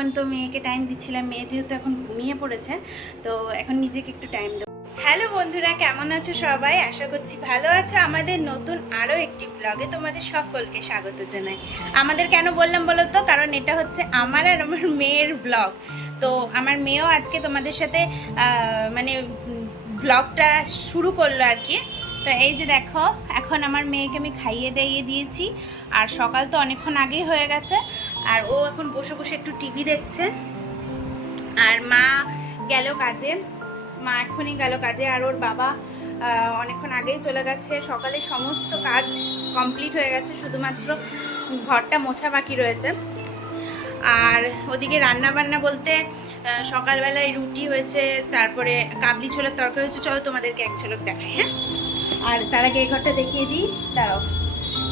এখন তো মেয়েকে টাইম দিচ্ছিলাম, মেয়ে যেহেতু এখন ঘুমিয়ে পড়েছে, তো এখন নিজেকে একটু টাইম দেবো। হ্যালো বন্ধুরা, কেমন আছো সবাই? আশা করছি ভালো আছো। আমাদের নতুন আরও একটি ব্লগে তোমাদের সকলকে স্বাগত জানাই। আমাদের কেন বললাম বলো তো, কারণ এটা হচ্ছে আমার আর আমার মেয়ের ব্লগ। তো আমার মেয়েও আজকে তোমাদের সাথে মানে ব্লগটা শুরু করলো আর কি। তো এই যে দেখো, এখন আমার মেয়েকে আমি খাইয়ে দাইয়ে দিয়েছি, আর সকাল তো অনেকক্ষণ আগেই হয়ে গেছে, আর ও এখন বসে বসে একটু টিভি দেখছে। আর মা গেল কাজে, মা এখনই গেল কাজে, আর ওর বাবা অনেকক্ষণ আগেই চলে গেছে। সকালে সমস্ত কাজ কমপ্লিট হয়ে গেছে, শুধুমাত্র ঘরটা মোছা বাকি রয়েছে। আর ওদিকে রান্না বান্না বলতে সকালবেলায় রুটি হয়েছে, তারপরে কাবলি ছোলার তরকারি হয়েছে। চলো তোমাদেরকে এক ঝলক দেখাই। হ্যাঁ, আর তার আগে এই ঘরটা দেখিয়ে দিই, দাঁড়াও।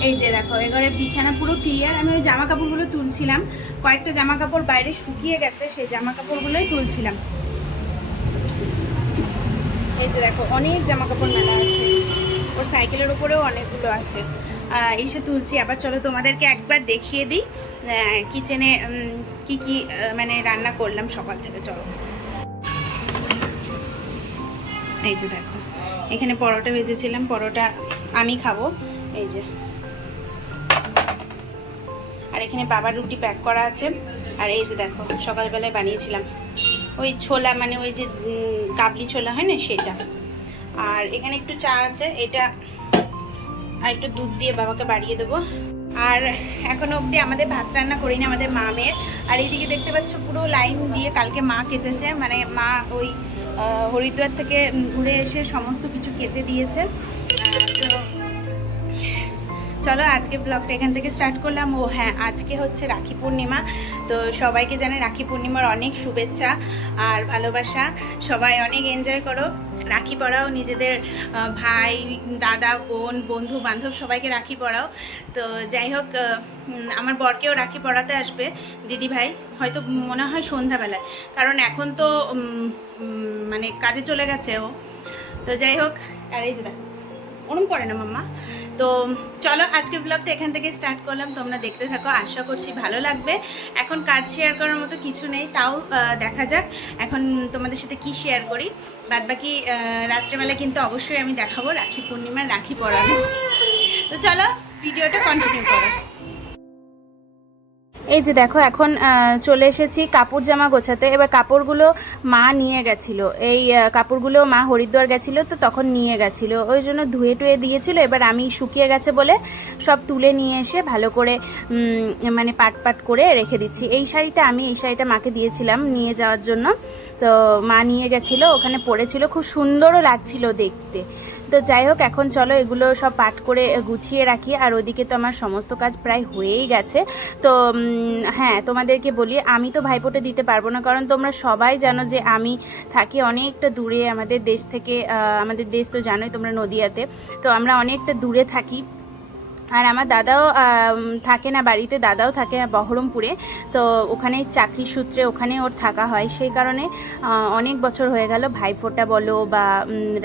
এই যে দেখো, এই ঘরে বিছানা পুরো ক্লিয়ার। আমি ওই জামা কাপড়গুলো তুলছিলাম, কয়েকটা জামা কাপড় বাইরে শুকিয়ে গেছে, সেই জামা কাপড়গুলোই তুলছিলাম। এই যে দেখো, অনেক জামা কাপড় মেলা আছে, ওর সাইকেলের উপরেও অনেকগুলো আছে, এসে তুলছি। আবার চলো তোমাদেরকে একবার দেখিয়ে দিই কিচেনে কি কি মানে রান্না করলাম সকাল থেকে। চলো, এই যে দেখো, এখানে পরোটা ভেজেছিলাম, পরোটা আমি খাবো। এই যে, আর এখানে বাবার রুটি প্যাক করা আছে। আর এই যে দেখো, সকালবেলায় বানিয়েছিলাম ওই ছোলা, মানে ওই যে কাবলি ছোলা হয় না, সেটা। আর এখানে একটু চা আছে, এটা আর একটু দুধ দিয়ে বাবাকে বাড়িয়ে দেবো। আর এখনো অবধি আমাদের ভাত রান্না করিনি, আমাদের মা মেয়ের। আর এইদিকে দেখতে পাচ্ছ পুরো লাইন দিয়ে কালকে মা কেচেছে, মানে মা ওই হরিদ্বার থেকে ঘুরে এসে সমস্ত কিছু কেচে দিয়েছে। তো চলো আজকে ব্লগটা এখান থেকে স্টার্ট করলাম। ও হ্যাঁ, আজকে হচ্ছে রাখি পূর্ণিমা। তো সবাইকে জানাই রাখি পূর্ণিমার অনেক শুভেচ্ছা আর ভালোবাসা। সবাই অনেক এনজয় করো, রাখি পরাও নিজেদের ভাই, দাদা, বোন, বন্ধু বান্ধব সবাইকে রাখি পরাও। তো যাই হোক, আমার বরকেও রাখি পরাতে আসবে দিদি ভাই, হয়তো মনে হয় সন্ধ্যাবেলায়, কারণ এখন তো মানে কাজে চলে গেছে ও। তো যাই হোক, আর এই যে দেখো, ওরম করে না মাম্মা। তো চলো আজকে ব্লগটা এখান থেকে স্টার্ট করলাম, তোমরা দেখতে থাকো, আশা করছি ভালো লাগবে। এখন কাজ শেয়ার করার মতো কিছু নেই, তাও দেখা যাক এখন তোমাদের সাথে কি শেয়ার করি। বাদবাকি রাত্রেবেলা কিন্তু অবশ্যই আমি দেখাবো রাখি পূর্ণিমার রাখি পরানো। তো চলো ভিডিওটা কন্টিনিউ করো। এই যে দেখো, এখন চলে এসেছি কাপড় জামা গোছাতে। এবার কাপড়গুলো মা নিয়ে গেছিলো, এই কাপড়গুলো মা হরিদ্বার গেছিলো, তো তখন নিয়ে গেছিলো, ওই জন্য ধুয়ে টুয়ে দিয়েছিল। এবার আমি শুকিয়ে গেছে বলে সব তুলে নিয়ে এসে ভালো করে মানে পাট পাট করে রেখে দিচ্ছি। এই শাড়িটা মাকে দিয়েছিলাম নিয়ে যাওয়ার জন্য, তো মা নিয়ে গেছিলো, ওখানে পরেছিল, খুব সুন্দরও লাগছিল দেখতে। তো যাই হোক, এখন চলো এগুলো সব পাট করে গুছিয়ে রাখি। আর ওদিকে তো আমার সমস্ত কাজ প্রায় হয়েই গেছে। তো হ্যাঁ, তোমাদেরকে বলি, আমি তো ভাইফোঁটা দিতে পারবো না, কারণ তোমরা সবাই জানো যে আমি থাকি অনেকটা দূরে আমাদের দেশ থেকে। আমাদের দেশ তো জানোই তোমরা, নদিয়াতে। তো আমরা অনেকটা দূরে থাকি। আর আমার দাদাও থাকে না বাড়িতে, দাদাও থাকে বহরমপুরে। তো ওখানে চাকরি সূত্রে ওখানে ওর থাকা হয়, সেই কারণে অনেক বছর হয়ে গেল ভাইফোঁটা বলো বা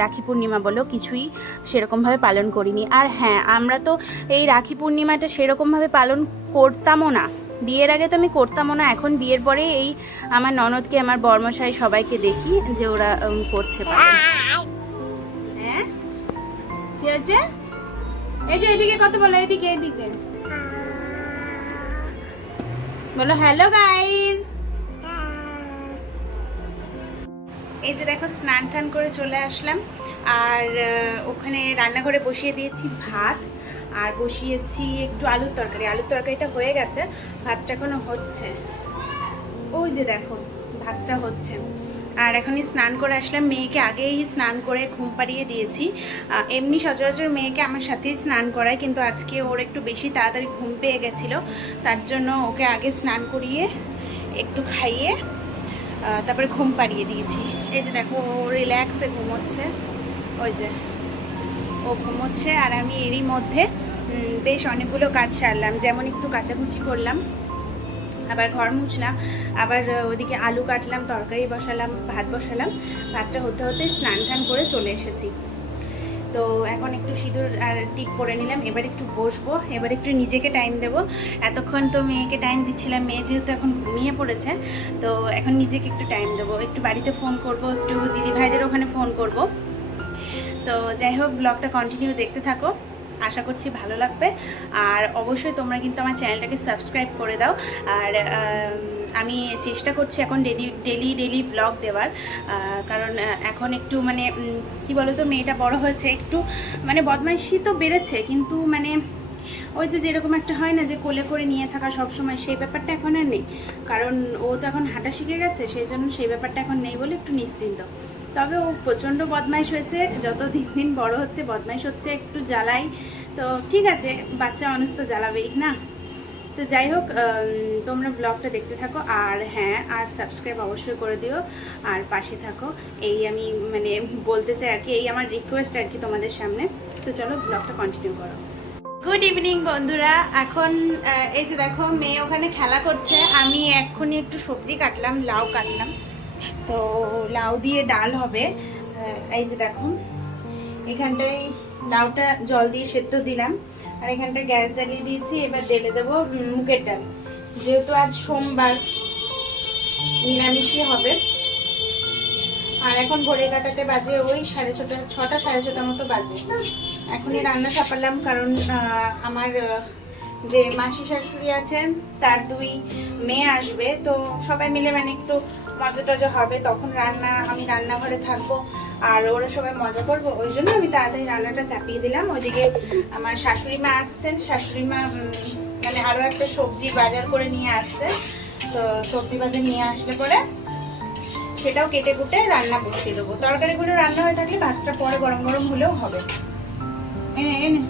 রাখি পূর্ণিমা বলো কিছুই সেরকমভাবে পালন করিনি। আর হ্যাঁ, আমরা তো এই রাখি পূর্ণিমাটা সেরকমভাবে পালন করতামও না। বিয়ের আগে তো আমি করতামও না, এখন বিয়ের পরে এই আমার ননদকে, আমার বর্মশাই সবাইকে দেখি যে ওরা করছে পালন। হ্যাঁ, কি হচ্ছে? এই যে এদিকে কত বলো, এদিকে বলো হ্যালো গাইস। এই যে দেখো, স্নান টান করে চলে আসলাম, আর ওখানে রান্নাঘরে বসিয়ে দিয়েছি ভাত, আর বসিয়েছি একটু আলুর তরকারিটা হয়ে গেছে, ভাতটা এখনো হচ্ছে। ওই যে দেখো, ভাতটা হচ্ছে। আর এখনই স্নান করে আসলাম, মেয়েকে আগেই স্নান করে ঘুম পাড়িয়ে দিয়েছি। এমনি সচরাচর মেয়েকে আমার সাথেই স্নান করায়, কিন্তু আজকে ওর একটু বেশি তাড়াতাড়ি ঘুম পেয়ে গেছিলো, তার জন্য ওকে আগে স্নান করিয়ে একটু খাইয়ে তারপরে ঘুম পাড়িয়ে দিয়েছি। এই যে দেখো, ও রিল্যাক্সে ঘুমোচ্ছে, ওই যে ও ঘুমোচ্ছে। আর আমি এরই মধ্যে বেশ অনেকগুলো কাজ সারলাম, যেমন একটু কাচাকুচি করলাম, আবার ঘর মুছলাম, আবার ওদিকে আলু কাটলাম, তরকারি বসালাম, ভাত বসালাম। ভাতটা হতে হতে স্নান টান করে চলে এসেছি। তো এখন একটু সিঁদুর আর টিপ পরে নিলাম, এবার একটু বসবো, এবার একটু নিজেকে টাইম দেবো। এতক্ষণ তো মেয়েকে টাইম দিচ্ছিলাম, মেয়ে যেহেতু এখন ঘুমিয়ে পড়েছে, তো এখন নিজেকে একটু টাইম দেবো, একটু বাড়িতে ফোন করব, একটু দিদি ভাইদের ওখানে ফোন করব। তো যাই হোক, ব্লগটা কন্টিনিউ দেখতে থাকো, আশা করছি ভালো লাগবে। আর অবশ্যই তোমরা কিন্তু আমার চ্যানেলটাকে সাবস্ক্রাইব করে দাও। আর আমি চেষ্টা করছি এখন ডেলি ব্লগ দেওয়ার, কারণ এখন একটু মানে কি বলো তো, মেয়েটা বড় হয়েছে, একটু মানে বদমাইশি তো বেড়েছে, কিন্তু মানে ওই যে যেরকম একটা হয় না যে কোলে করে নিয়ে থাকা সবসময়, সেই ব্যাপারটা এখন আর নেই, কারণ ও তো এখন হাঁটা শিখে গেছে, সেই জন্য সেই ব্যাপারটা এখন নেই বলে একটু নিশ্চিন্ত। তবে ও প্রচণ্ড বদমাইশ হয়েছে, যত দিন দিন বড় হচ্ছে বদমাইশ হচ্ছে, একটু জ্বালাই, তো ঠিক আছে, বাচ্চা মানুষ তো জ্বালাবেই না। তো যাই হোক, তোমরা ব্লগটা দেখতে থাকো, আর হ্যাঁ, আর সাবস্ক্রাইব অবশ্যই করে দিও, আর পাশে থাকো, এই আমি মানে বলতে চাই আর কি, এই আমার রিকোয়েস্ট আর কি তোমাদের সামনে। তো চলো ব্লগটা কন্টিনিউ করো। গুড ইভিনিং বন্ধুরা, এখন এই যে দেখো মেয়ে ওখানে খেলা করছে, আমি এক্ষুনি একটু সবজি কাটলাম, লাউ কাটলাম, তো লাউ দিয়ে ডাল হবে। এই যে দেখো, এখানটায় লাউটা জল দিয়ে সেদ্ধ দিলাম, আর এখানটায় গ্যাস জ্বালিয়ে দিয়েছি, এবার ঢেলে দেবো মুগের ডাল, যেহেতু আজ সোমবার নিরামিষই হবে। আর এখন ঘড়ি কাটাতে বাজে ওই 6:30 6:30 মতো বাজে। এখনই রান্না চাপালাম, কারণ আমার যে মাসি শাশুড়ি আছেন তার 2 মেয়ে আসবে, তো সবাই মিলে মানে একটু মজা টজা হবে, তখন আমি রান্নাঘরে থাকবো, আর ওরা সবাই মজা করবো, ওই জন্য আমি তাড়াতাড়ি রান্নাটা চাপিয়ে দিলাম। ওইদিকে আমার শাশুড়ি মা আসছেন, শাশুড়ি মা মানে আরও একটা সবজি বাজার করে নিয়ে আসছে, তো সবজি বাজার নিয়ে আসলে পরে সেটাও কেটে কুটে রান্না বসিয়ে দেবো। তরকারিগুলো রান্না হয়ে থাকলে ভাতটা পরে গরম গরম হলেও হবে। এনে এনে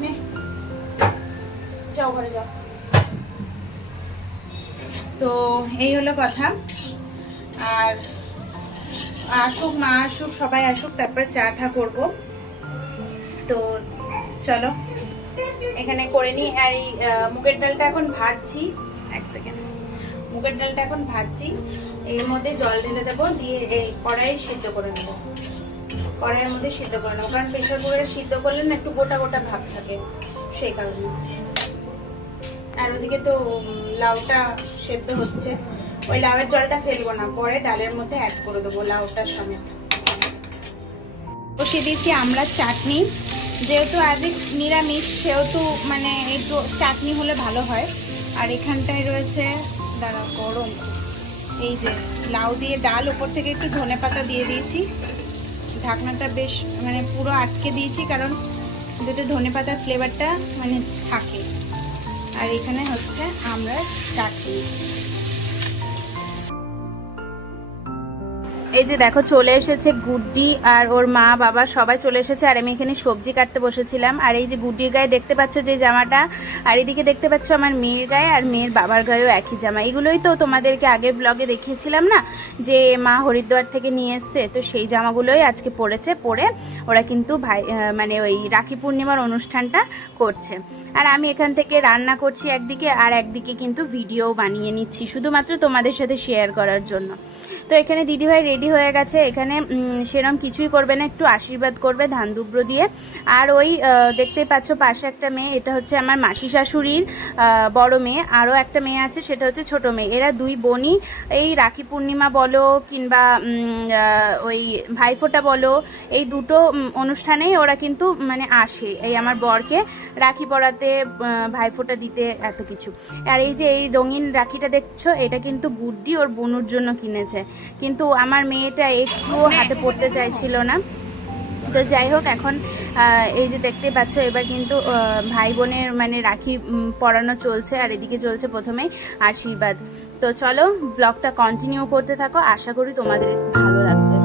নে, যাও ঘরে যাও। তো এই হলো কথা। আর আসুক, মা আসুক, সবাই আসুক, তারপরে চা টা করবো। তো চলো এখানে করে নিই। আর এই মুগের ডালটা এখন ভাজছি, এক সেকেন্ড, মুগের ডালটা এখন ভাজছি, এর মধ্যে জল ঢেলে দেবো, দিয়ে এই কড়াইয়ে সিদ্ধ করে নেবো, কড়াইয়ের মধ্যে সিদ্ধ করে নেবো, কারণ প্রেশার কুকারে সিদ্ধ করলে না একটু গোটা গোটা ভাব থাকে, সেই কারণে। আর ওদিকে তো লাউটা সেদ্ধ হচ্ছে, ওই লাউয়ের জলটা ফেলবো না, পরে ডালের মধ্যে অ্যাড করে দেবো লাউটার সমেত। বসিয়ে দিয়েছি আমড়ার চাটনি, যেহেতু আজ নিরামিষ, সেহেতু মানে একটু চাটনি হলে ভালো হয়। আর এখানটায় রয়েছে, দাঁড়া গরম, এই যে লাউ দিয়ে ডাল, ওপর থেকে একটু ধনেপাতা দিয়ে দিয়েছি, ঢাকনাটা বেশ মানে পুরো আটকে দিয়েছি, কারণ যাতে ধনেপাতার ফ্লেভারটা মানে থাকে। আর এখানে হচ্ছে আমড়ার চাটনি। এই যে দেখো চলে এসেছে গুড্ডি, আর ওর মা বাবা সবাই চলে এসেছে, আর আমি এখানে সবজি কাটতে বসেছিলাম। আর এই যে গুড্ডির গায়ে দেখতে পাচ্ছ যে জামাটা, আর এদিকে দেখতে পাচ্ছ আমার মেয়ের গায়ে, আর মেয়ের বাবার গায়েও একই জামা। এগুলোই তো তোমাদেরকে আগের ব্লগে দেখিয়েছিলাম না, যে মা হরিদ্বার থেকে নিয়ে এসছে, তো সেই জামাগুলোই আজকে পরেছে, পরে ওরা কিন্তু মানে ওই রাখি পূর্ণিমার অনুষ্ঠানটা করছে। আর আমি এখান থেকে রান্না করছি একদিকে, আর একদিকে কিন্তু ভিডিও বানিয়ে নিচ্ছি শুধুমাত্র তোমাদের সাথে শেয়ার করার জন্য। তো এখানে দিদিভাই রেডি হয়ে গেছে, এখানে সেরকম কিছুই করবে না, একটু আশীর্বাদ করবে ধান দুব্র দিয়ে। আর ওই দেখতেই পাচ্ছ পাশে একটা মেয়ে, এটা হচ্ছে আমার মাসি শাশুড়ির বড় মেয়ে, আরও একটা মেয়ে আছে, সেটা হচ্ছে ছোট মেয়ে। এরা 2 বোনই এই রাখি পূর্ণিমা বলো কিংবা ওই ভাইফোঁটা বলো, এই দুটো অনুষ্ঠানেই ওরা কিন্তু মানে আসে, এই আমার বরকে রাখি পরাতে, ভাইফোঁটা দিতে, এত কিছু। আর এই যে এই রঙিন রাখিটা দেখছো, এটা কিন্তু গুড্ডি ওর বোনুর জন্য কিনেছে, কিন্তু আমার মেয়েটা একটু হাতে পড়তে চাইছিল না। তো যাই হোক, এখন এই যে দেখতে পাচ্ছ, এবার কিন্তু ভাই বোনের মানে রাখি পরানো চলছে, আর এদিকে চলছে প্রথমেই আশীর্বাদ। তো চলো ব্লগটা কন্টিনিউ করতে থাকো, আশা করি তোমাদের ভালো লাগবে।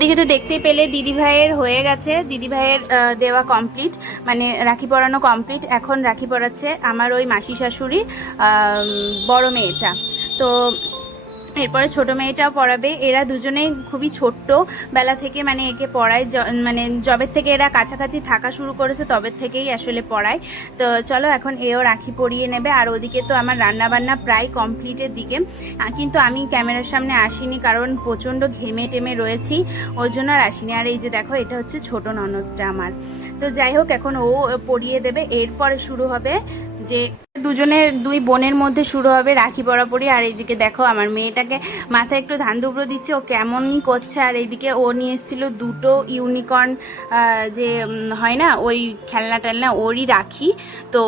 ওদিকে তো দেখতেই পেলে দিদিভাইয়ের হয়ে গেছে, দিদিভাইয়ের দেওয়া কমপ্লিট, মানে রাখি পরানো কমপ্লিট। এখন রাখি পরাচ্ছে আমার ওই মাসি শাশুড়ির বড় মেয়েটা। তো এরপরে ছোট মেয়েটাও পড়াবে। এরা দুজনেই খুবই ছোট্ট বেলা থেকে, মানে একে পড়ায়, মানে জবের থেকে এরা কাছাকাছি থাকা শুরু করেছে তবে থেকেই আসলে পড়ায়। তো চলো এখন এও রাখি পরিয়ে নেবে। আর ওদিকে তো আমার রান্নাবান্না প্রায় কমপ্লিটের দিকে, কিন্তু আমি ক্যামেরার সামনে আসিনি কারণ প্রচণ্ড ঘেমে টেমে রয়েছি, ওই জন্য আর আসিনি। আর এই যে দেখো, এটা হচ্ছে ছোট ননদটা আমার। তো যাই হোক, এখন ও পরিয়ে দেবে। এরপরে শুরু হবে যে দুই বোনের মধ্যে শুরু হবে রাখি পরাপরি। আর এইদিকে দেখো আমার মেয়েটাকে মাথায় একটু ধান দুব্রো দিচ্ছে, ও কেমনই করছে। আর এইদিকে ও নিয়ে এসেছিলো দুটো ইউনিকর্ন, যে হয় না ওই খেলনা টেলনা, ওরই রাখি। তো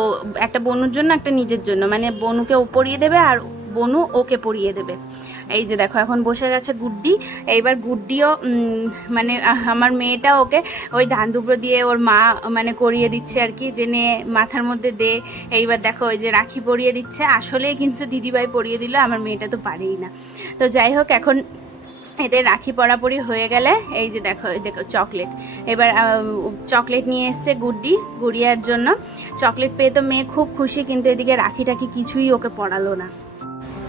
একটা বনুর জন্য, একটা নিজের জন্য, মানে বনুকে ও পরিয়ে দেবে আর বনু ওকে পরিয়ে দেবে। এই যে দেখো এখন বসে গেছে গুড্ডি। এইবার গুড্ডিও মানে আমার মেয়েটা ওকে ওই ধান দুব্রো দিয়ে ওর মা মানে করিয়ে দিচ্ছে আর কি, যে নে মাথার মধ্যে দে। এইবার দেখো ওই যে রাখি পরিয়ে দিচ্ছে, আসলেই কিন্তু দিদিভাই পরিয়ে দিল, আমার মেয়েটা তো পারেই না। তো যাই হোক, এখন এদের রাখি পরাপরি হয়ে গেলে এই যে দেখো চকলেট, এবার চকলেট নিয়ে এসছে গুড্ডি গুড়িয়ার জন্য। চকলেট পেয়ে তো মেয়ে খুব খুশি, কিন্তু এদিকে রাখি টাকি কিছুই ওকে পড়ালো না।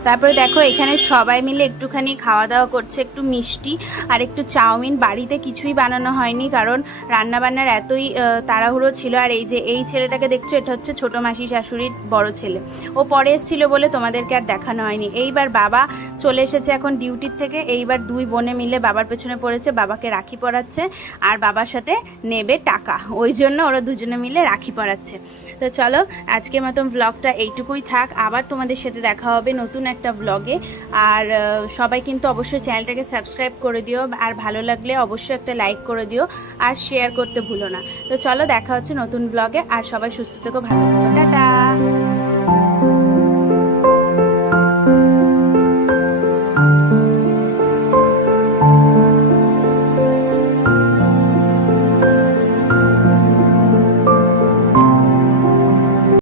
তারপরে দেখো এখানে সবাই মিলে একটুখানি খাওয়া দাওয়া করছে, একটু মিষ্টি আর একটু চাউমিন। বাড়িতে কিছুই বানানো হয়নি কারণ রান্নাবান্নার এতই তাড়াহুড়ো ছিল। আর এই যে এই ছেলেটাকে দেখছো, এটা হচ্ছে ছোটো মাসি শাশুড়ির বড় ছেলে, ও পরে এসেছিল বলে তোমাদেরকে আর দেখানো হয়নি। এইবার বাবা চলে এসেছে এখন ডিউটির থেকে, এইবার দুই বোনে মিলে বাবার পেছনে পড়েছে, বাবাকে রাখি পরাচ্ছে আর বাবার সাথে নেবে টাকা, ওই জন্য ওরা দুজনে মিলে রাখি পরাচ্ছে। তো চলো আজকের মতন ব্লগটা এইটুকুই থাক, আবার তোমাদের সাথে দেখা হবে নতুন একটা ব্লগে। আর সবাই কিন্তু অবশ্যই চ্যানেলটাকে সাবস্ক্রাইব করে দিও, আর ভালো লাগলে অবশ্যই একটা লাইক করে দিও আর শেয়ার করতে ভুলো না। তো চলো দেখা হচ্ছে নতুন ব্লগে, আর সবাই সুস্থ থেকো, ভালো থেকো।